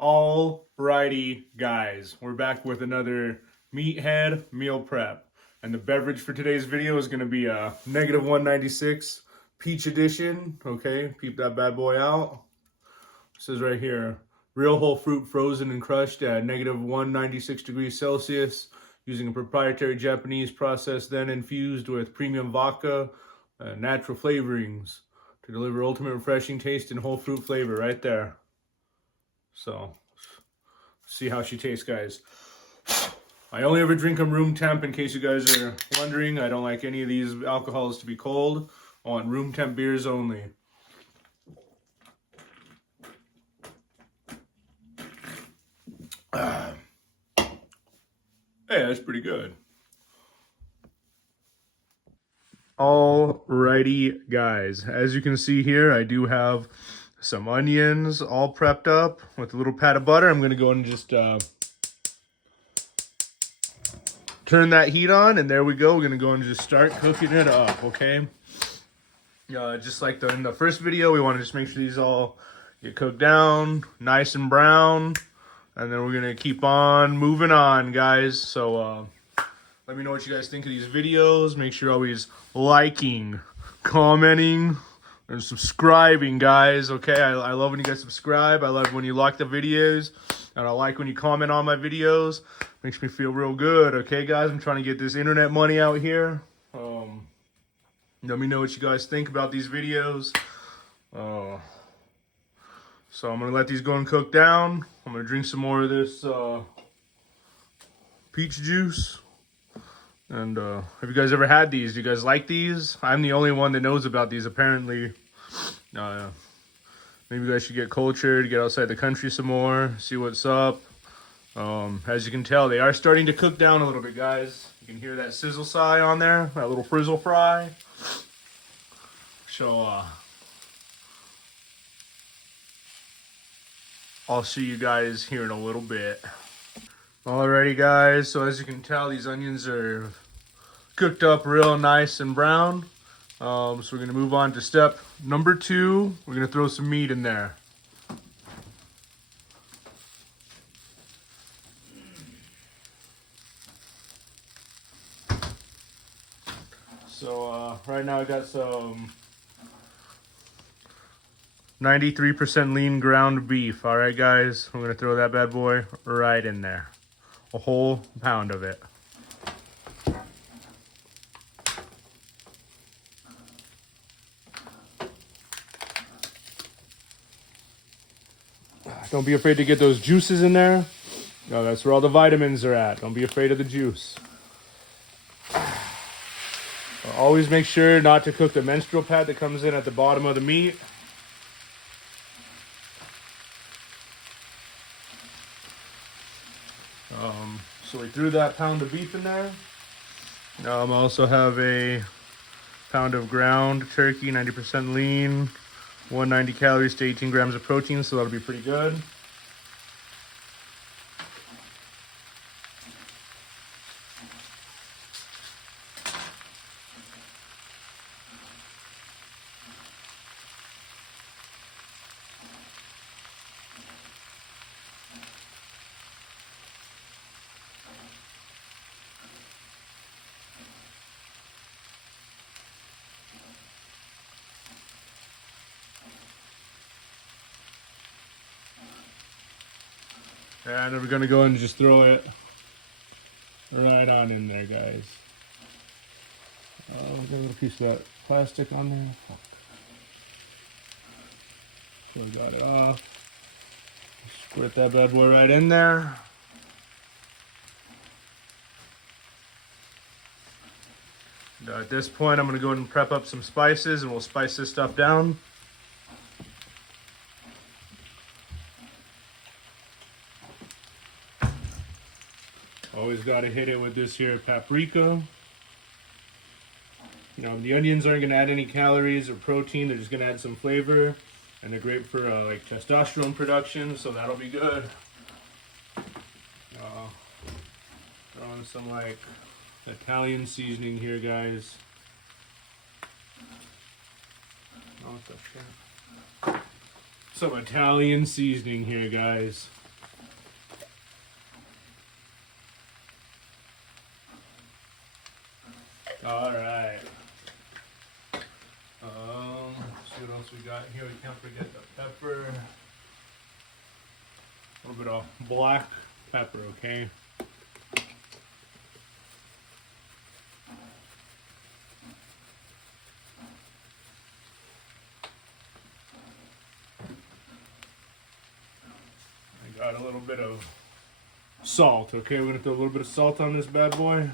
Alrighty, guys, we're back with another Meathead meal prep. And the beverage for today's video is going to be a negative 196 peach edition. Okay, peep that bad boy out. It says right here, real whole fruit frozen and crushed at negative 196 degrees Celsius using a proprietary Japanese process, then infused with premium vodka and natural flavorings to deliver ultimate refreshing taste and whole fruit flavor right there. So, see how she tastes, guys. I only ever drink them room temp, in case you guys are wondering. I don't like any of these alcohols to be cold. I want room temp beers only. Hey, that's pretty good. Alrighty, guys. As you can see here, I do have some onions all prepped up with a little pat of butter. I'm going to go and just turn that heat on, and there we go. We're going to go and just start cooking it up, okay? Just like in the first video, we want to just make sure these all get cooked down, nice and brown, and then we're going to keep on moving on, guys. So let me know what you guys think of these videos. Make sure you're always liking, commenting, and subscribing, guys, okay? I love when you guys subscribe. I love when you like the videos, and I like when you comment on my videos. Makes me feel real good, okay, guys? I'm trying to get this internet money out here. Let me know what you guys think about these videos. So I'm going to let these go and cook down. I'm going to drink some more of this peach juice. And have you guys ever had these? Do you guys like these? I'm the only one that knows about these, apparently. Maybe you guys should get cultured, get outside the country some more, see what's up. As you can tell, they are starting to cook down a little bit, guys. You can hear that sizzle sigh on there, that little frizzle fry. So, I'll see you guys here in a little bit. Alrighty, guys, so as you can tell, these onions are cooked up real nice and brown. So we're going to move on to step number 2. We're going to throw some meat in there. So right now I got some 93% lean ground beef. Alright, guys, I'm going to throw that bad boy right in there. A whole pound of it. Don't be afraid to get those juices in there. No, that's where all the vitamins are at. Don't be afraid of the juice. Always make sure not to cook the menstrual pad that comes in at the bottom of the meat. So we threw that pound of beef in there. I also have a pound of ground turkey, 90% lean, 190 calories to 18 grams of protein, so that'll be pretty good. And we're gonna go and just throw it right on in there, guys. Got a little piece of that plastic on there. Fuck. So we got it off. Squirt that bad boy right in there. And, at this point, I'm gonna go ahead and prep up some spices, and we'll spice this stuff down. Always got to hit it with this here paprika. You know, the onions aren't going to add any calories or protein. They're just going to add some flavor. And they're great for like testosterone production, so that'll be good. Throwing some like Italian seasoning here, guys. Oh, what the shit? Some Italian seasoning here, guys. All right. Let's see what else we got here. We can't forget the pepper. A little bit of black pepper, okay? I got a little bit of salt, okay? We're gonna throw a little bit of salt on this bad boy.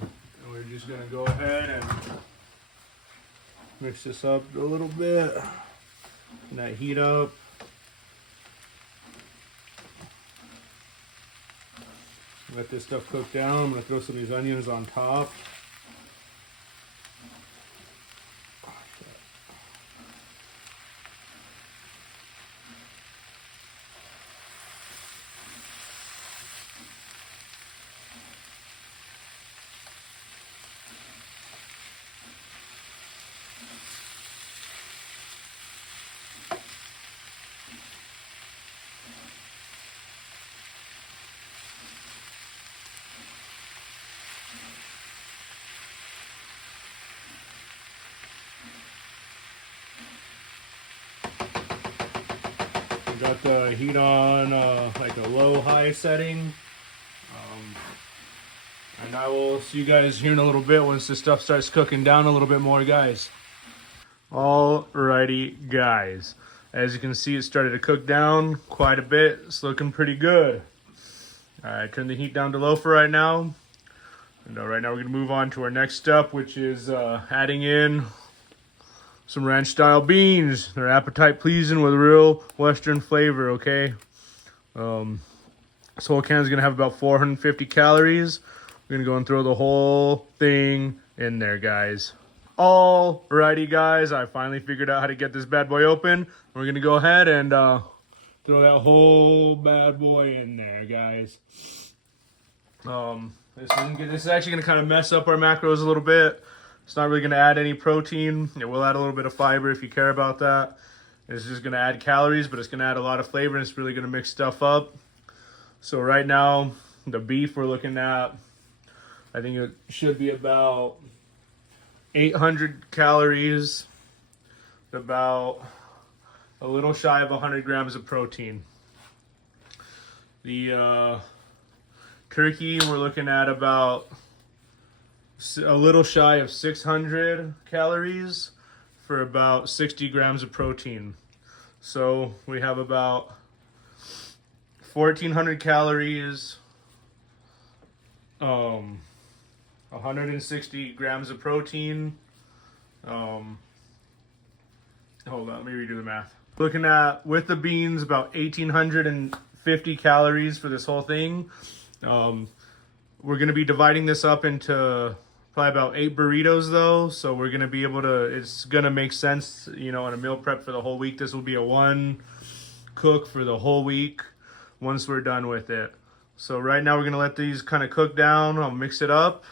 And we're just gonna go ahead and mix this up a little bit. And that heat up. Let this stuff cook down. I'm gonna throw some of these onions on top. Got the heat on like a low-high setting. And I will see you guys here in a little bit once this stuff starts cooking down a little bit more, guys. Alrighty, guys. As you can see, it started to cook down quite a bit. It's looking pretty good. Alright, turn the heat down to low for right now. And right now we're going to move on to our next step, which is adding in some ranch style beans. They're appetite pleasing with real Western flavor, okay? This whole can is gonna have about 450 calories. We're gonna go and throw the whole thing in there, guys. Alrighty, guys, I finally figured out how to get this bad boy open. We're gonna go ahead and throw that whole bad boy in there, guys. This is actually gonna kind of mess up our macros a little bit. It's not really going to add any protein. It will add a little bit of fiber if you care about that. It's just going to add calories, but it's going to add a lot of flavor, and it's really going to mix stuff up. So right now, the beef we're looking at, I think it should be about 800 calories, about a little shy of 100 grams of protein. The turkey, we're looking at about a little shy of 600 calories for about 60 grams of protein. So we have about 1,400 calories, 160 grams of protein. Hold on, let me redo the math. Looking at, with the beans, about 1,850 calories for this whole thing. We're going to be dividing this up into probably about 8 burritos though, so we're going to be able to, it's going to make sense, you know, in a meal prep for the whole week. This will be a one cook for the whole week once we're done with it. So right now we're going to let these kind of cook down. I'll mix it up.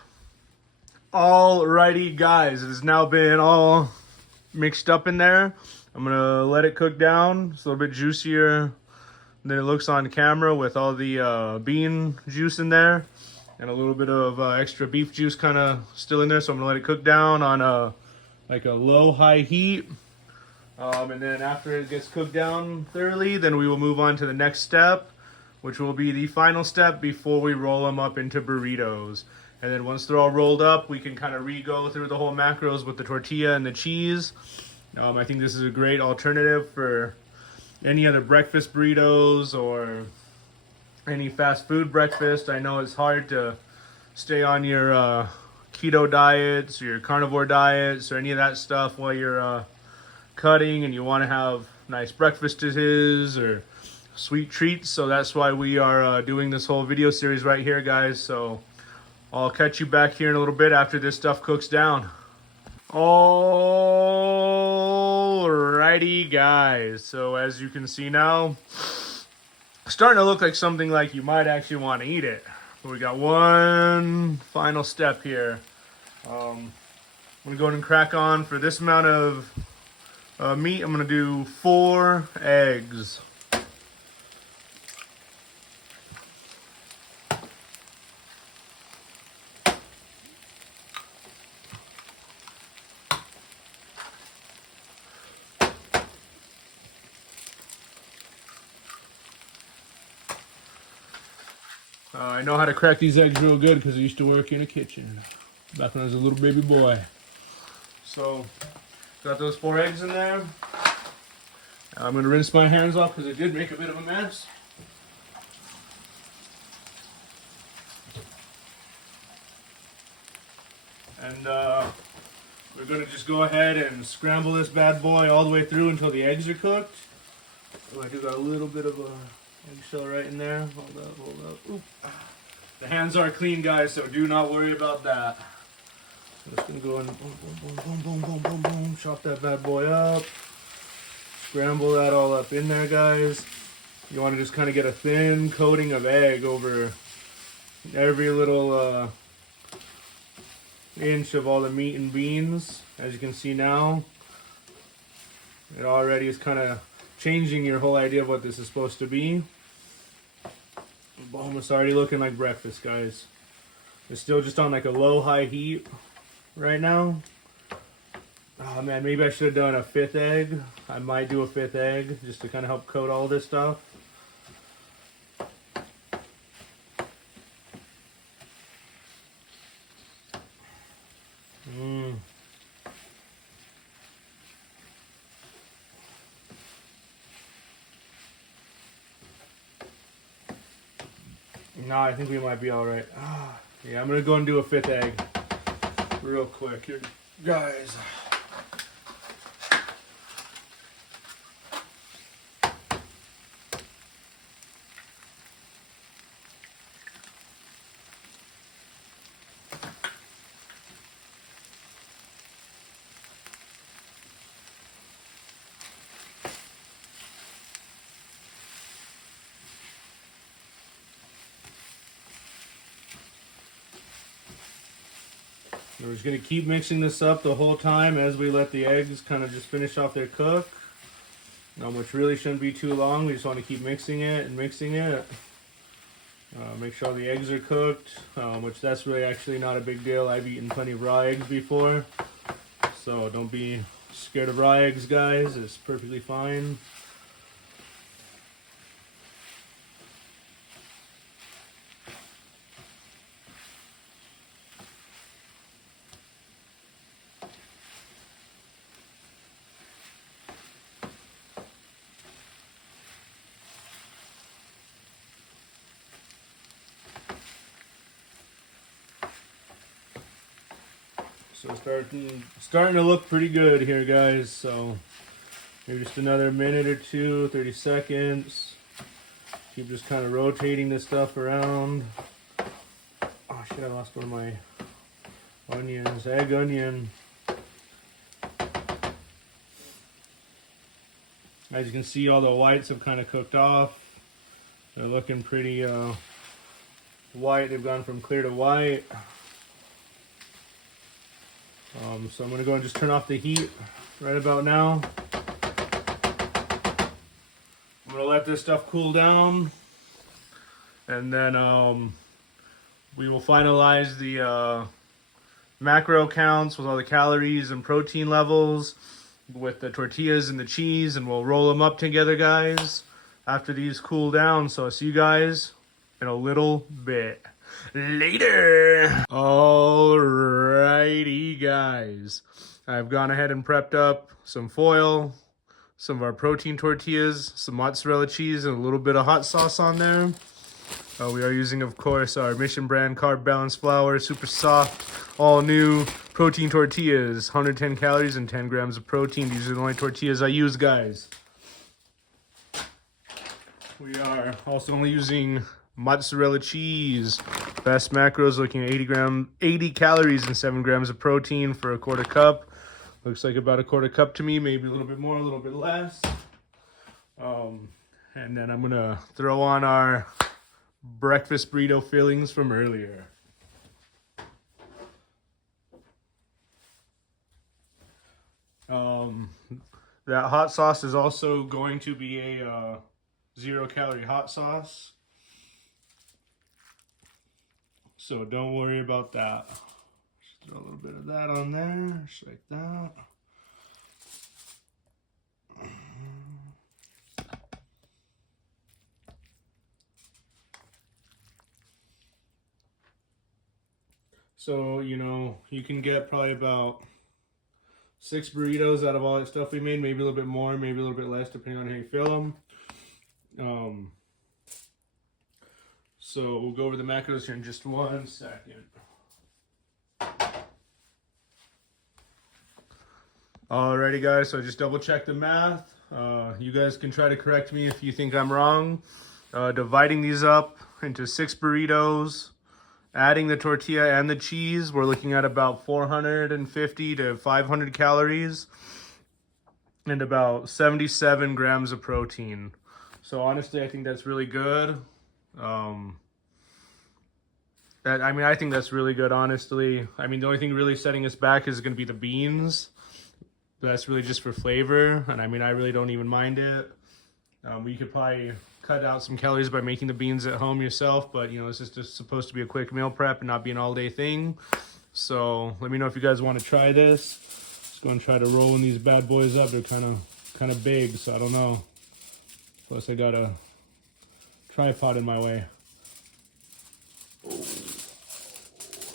Alrighty, guys, it has now been all mixed up in there. I'm going to let it cook down. It's a little bit juicier than it looks on camera with all the bean juice in there. And a little bit of extra beef juice kind of still in there. So I'm going to let it cook down on like a low-high heat. And then after it gets cooked down thoroughly, then we will move on to the next step, which will be the final step before we roll them up into burritos. And then once they're all rolled up, we can kind of re-go through the whole macros with the tortilla and the cheese. I think this is a great alternative for any other breakfast burritos or any fast food breakfast. I know it's hard to stay on your keto diets or your carnivore diets or any of that stuff while you're cutting and you want to have nice breakfasts or sweet treats. So that's why we are doing this whole video series right here, guys. So I'll catch you back here in a little bit after this stuff cooks down. Alrighty, guys. So as you can see now, starting to look like something like you might actually want to eat it. But we got one final step here. I'm going to go ahead and crack on for this amount of meat. I'm going to do 4 eggs. I know how to crack these eggs real good because I used to work in a kitchen back when I was a little baby boy. So, got those 4 eggs in there. Now I'm going to rinse my hands off because I did make a bit of a mess. And we're going to just go ahead and scramble this bad boy all the way through until the eggs are cooked. Oh, I do got a little bit of a eggshell right in there. Hold up, hold up. Oop. The hands are clean, guys, so do not worry about that. I'm just going to go in, boom, boom, boom, boom, boom, boom, boom, boom. Chop that bad boy up. Scramble that all up in there, guys. You want to just kind of get a thin coating of egg over every little inch of all the meat and beans. As you can see now, it already is kind of changing your whole idea of what this is supposed to be. Boom, it's already looking like breakfast, guys. It's still just on like a low-high heat right now. Oh man, maybe I should have done a 5th egg. I might do a 5th egg just to kind of help coat all this stuff. No, I think we might be all right. Yeah, I'm gonna go and do a 5th egg real quick here, guys. We're just going to keep mixing this up the whole time as we let the eggs kind of just finish off their cook. Which really shouldn't be too long. We just want to keep mixing it and mixing it. Make sure all the eggs are cooked, which that's really actually not a big deal. I've eaten plenty of raw eggs before. So don't be scared of raw eggs, guys. It's perfectly fine. So starting to look pretty good here, guys. So maybe just another minute or two, 30 seconds. Keep just kind of rotating this stuff around. Oh shit, I lost one of my onions. Egg onion. As you can see, all the whites have kind of cooked off. They're looking pretty white. They've gone from clear to white. So I'm going to go and just turn off the heat right about now. I'm going to let this stuff cool down. And then we will finalize the macro counts with all the calories and protein levels with the tortillas and the cheese. And we'll roll them up together, guys, after these cool down. So I'll see you guys in a little bit. Later. Alrighty, guys. I've gone ahead and prepped up some foil, some of our protein tortillas, some mozzarella cheese, and a little bit of hot sauce on there. We are using, of course, our Mission brand carb balanced flour, super soft, all new protein tortillas, 110 calories and 10 grams of protein. These are the only tortillas I use, guys. We are also only using mozzarella cheese. Best macros, looking at 80 calories and 7 grams of protein for a quarter cup. Looks like about a quarter cup to me, maybe a little bit more, a little bit less. And then I'm gonna throw on our breakfast burrito fillings from earlier. That hot sauce is also going to be a 0-calorie hot sauce. So don't worry about that. Just throw a little bit of that on there, just like that. So, you know, you can get probably about 6 burritos out of all that stuff we made. Maybe a little bit more, maybe a little bit less, depending on how you fill them. So we'll go over the macros here in just 1 second. Alrighty guys, so I just double checked the math. You guys can try to correct me if you think I'm wrong. Dividing these up into 6 burritos, adding the tortilla and the cheese, we're looking at about 450 to 500 calories and about 77 grams of protein. So honestly, I think that's really good. I think that's really good, honestly. I mean, the only thing really setting us back is going to be the beans. But that's really just for flavor, and I mean, I really don't even mind it. You could probably cut out some calories by making the beans at home yourself, but you know, this is just supposed to be a quick meal prep and not be an all-day thing. So let me know if you guys want to try this. Just going to try to roll in these bad boys up. They're kind of big, so I don't know. Plus, I got a tripod in my way. Oh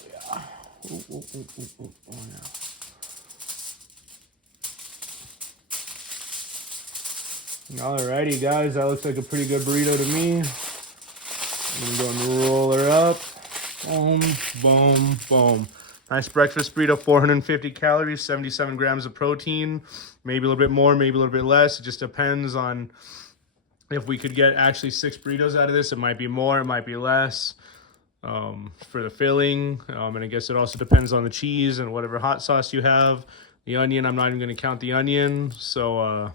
yeah. Oh yeah. Alrighty guys, that looks like a pretty good burrito to me. I'm going to roll her up. Boom, boom, boom. Nice breakfast burrito, 450 calories, 77 grams of protein. Maybe a little bit more, maybe a little bit less. It just depends on if we could get actually 6 burritos out of this. It might be more, it might be less for the filling. And I guess it also depends on the cheese and whatever hot sauce you have. The onion, I'm not even going to count the onion. So,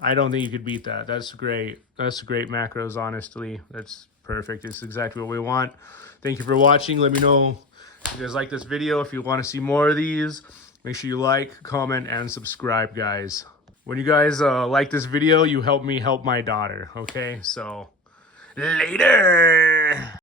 I don't think you could beat that. That's great. That's great macros, honestly. That's perfect. It's exactly what we want. Thank you for watching. Let me know if you guys like this video. If you want to see more of these, make sure you like, comment, and subscribe, guys. When you guys like this video, you help me help my daughter, okay? So, later!